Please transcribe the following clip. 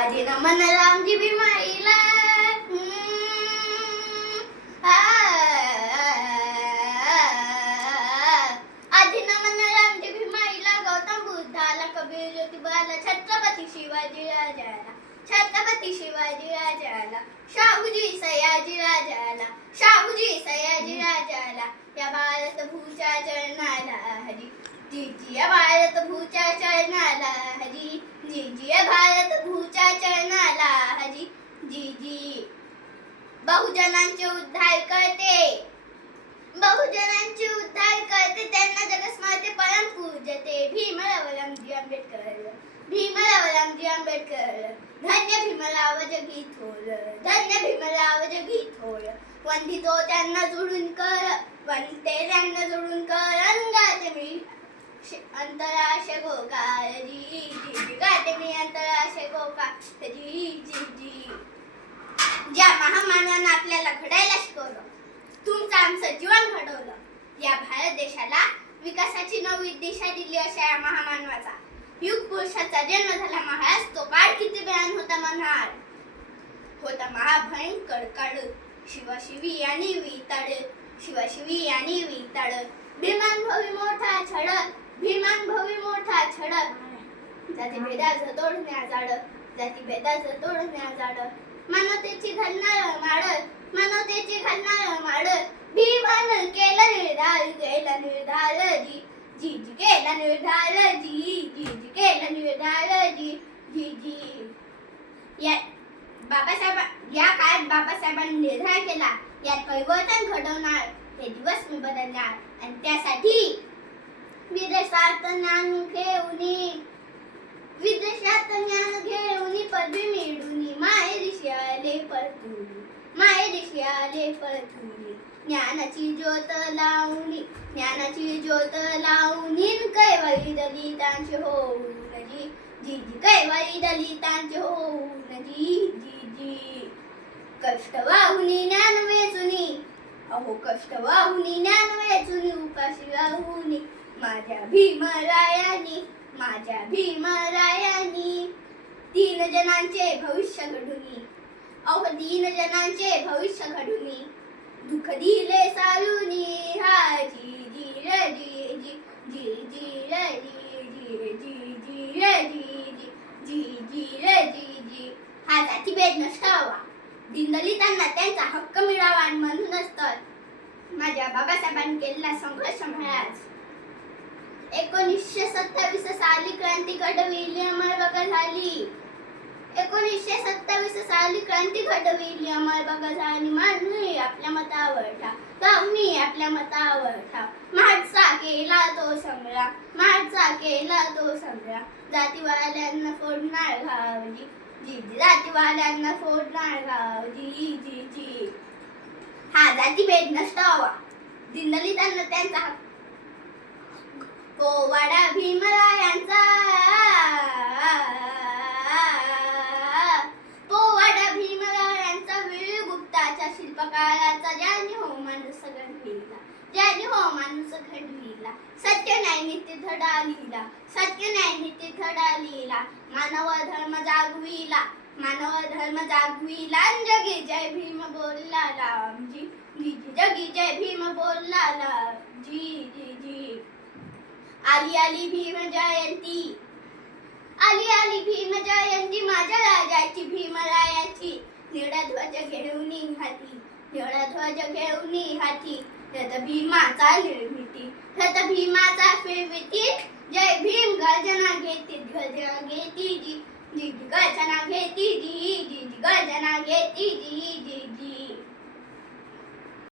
आधी नमन रामजी भीमाईला आधी नमन रामजी भीमाईला गौतम बुद्धाला कबीर ज्योतिबाला छत्रपती शिवाजी राजाला छत्रपती शिवाजी राजाला शाहूजी सयाजी राजाला शाहूजी सयाजी राजाला या भारत भूच्या चरणाला हरी जी जी या भारत भूच्या चरणाला हरी जी जी या भारत भूच्या चरणाला हरी जी जी बहुजनांचे उद्धार करते बहुजनांचे उद्धार करते त्यांना जगस्माते परम पूजते भीमराव रामजी आंबेडकर भीमराव रामजी आंबेडकर धन्य भीमराव जगी थोर धन्य भीमराव जगी थोर वंदितो त्यांना जोडून कर वंदते त्यांना जोडून कर अंगाचे मी अंतराशे गोकार जी जी गाते मी अंतराशे गोकार जी जी जी ज्या महामानवानं आपल्याला घडायला शिकवलं तुमचं आमचं जीवन घडवलं या भारत देशाला विकासाची नवी दिशा दिली अशा या महामानवाचा युग पुरुषाचा जन्म झाला महाराज तो काळ किती भयान होता मनार होता महाभयंकर काळ शिवाशिवी आणि विताड शिवाशिवी आणि विताड भीमान भवी मोठा छड भीमान भवी मोठा छड जाती भेदाचं तोडण्या जाड जाती भेदाचं तोडण्या जाड मानवतेची घालणार माड मानवतेची घालणार माड भीमान केलं निर्धार जी जी जी केला निर्धार जी जी जी केला निर्धार जी जी जी या बाबासाहेब या काळात बाबासाहेबांनी निर्धार केला यात परिवर्तन घडवणार हे दिवस मी बदलणार आणि त्यासाठी विदेशात ज्ञान घेऊन विदेशात ज्ञान घेऊन पदवी मिळवून माहेरशी आले परतून माहेरशी आले परतून ज्ञानाची ज्योत लावून ज्ञानाची ज्योत लावून कैवारी दलितांचे होऊन जी जी जी कैवारी दलितांचे होऊन जी जी जी कष्ट वाहुनी ज्ञान वेचुनी अहो कष्ट वाहुनी ज्ञान वेचुनी उपाशी वाहुनी माझ्या भीमरायानी माझ्या भीमरायानी दीन जनांचे भविष्य घडुनी अहो दीन जनांचे भविष्य घडुनी दुःख दिले सालुनी हा जी जी रे जी जी जी जी रे जी जी जी जी रे जी जी जी जी रे जी जी हा जातीभेद नष्ट व्हावा दीनदलितांना त्यांचा हक्क मिळावा आणि म्हणूनच तर माझ्या बाबासाहेबांनी केलेला संघर्ष महाराज 1927 साली क्रांती घडविली अंमलबजावणी झाली 1927 साली क्रांती घडविली अंमलबजावणी मानवी आपल्या मतावर ठाव मी आपल्या मतावर ठाव महाडचा केला तो संग्राम महाडचा केला तो संग्राम जातीवाल्यांना फोडणार घावजी जी जी जातीवाल्यांना फोडणार घावजी जी जी हा जातीभेद नष्ट व्हावा दीनदलितांना त्यांचा हक्क पोवाडा भीमरायांचा पोवाडा भीमरायांचा वीर गुप्ताच्या शिल्पकाराचा ज्याने हो माणूस घडविला ज्याने हो माणूस घडविला सत्य न्याय नीती धडा लिहिला सत्य न्याय नीती धडा लिहिला मानव धर्म जागविला मानव धर्म जागविला जगी जय भीम बोलला रामजी जी जी जगी जय भीम बोलला रामजी जी जी आली आली भीम जयंती आली आली भीम जयंती माझ्या राजाची भीमरायाची निळा ध्वज घेऊन हाती निळा ध्वज घेऊन हाती रथ भीमाचा निर्मिती रथ भीमाचा फिरविती जय भीम गर्जना घेती गर्जना घेती जी जी गर्जना घेती जी जी गर्जना घेती जी जी जी